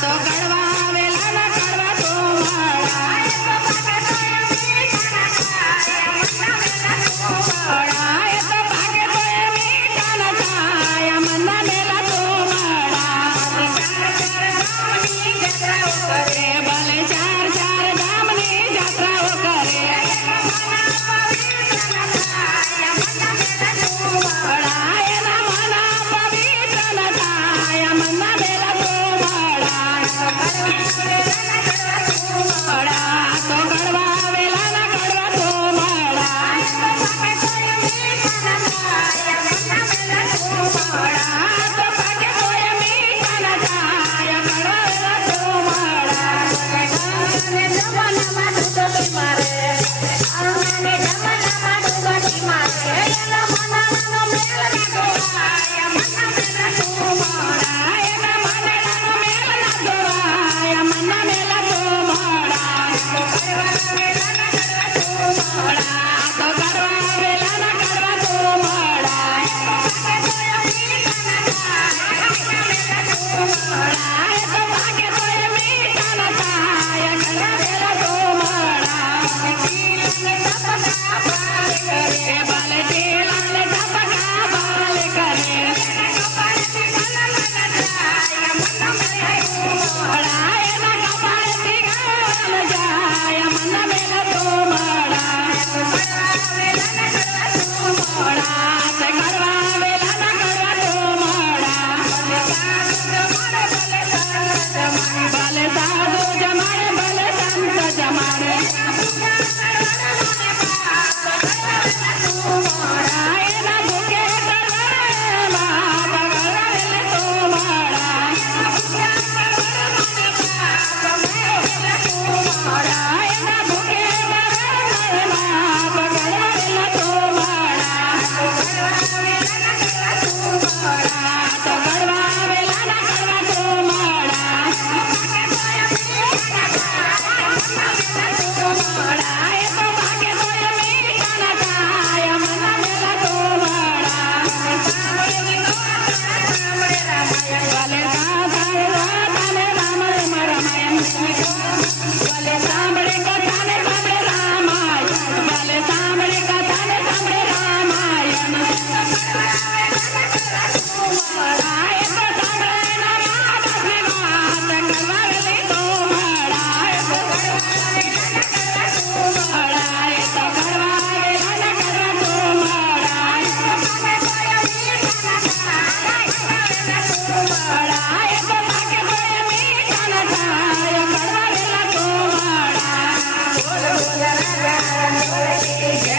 તો ગળવા Yeah.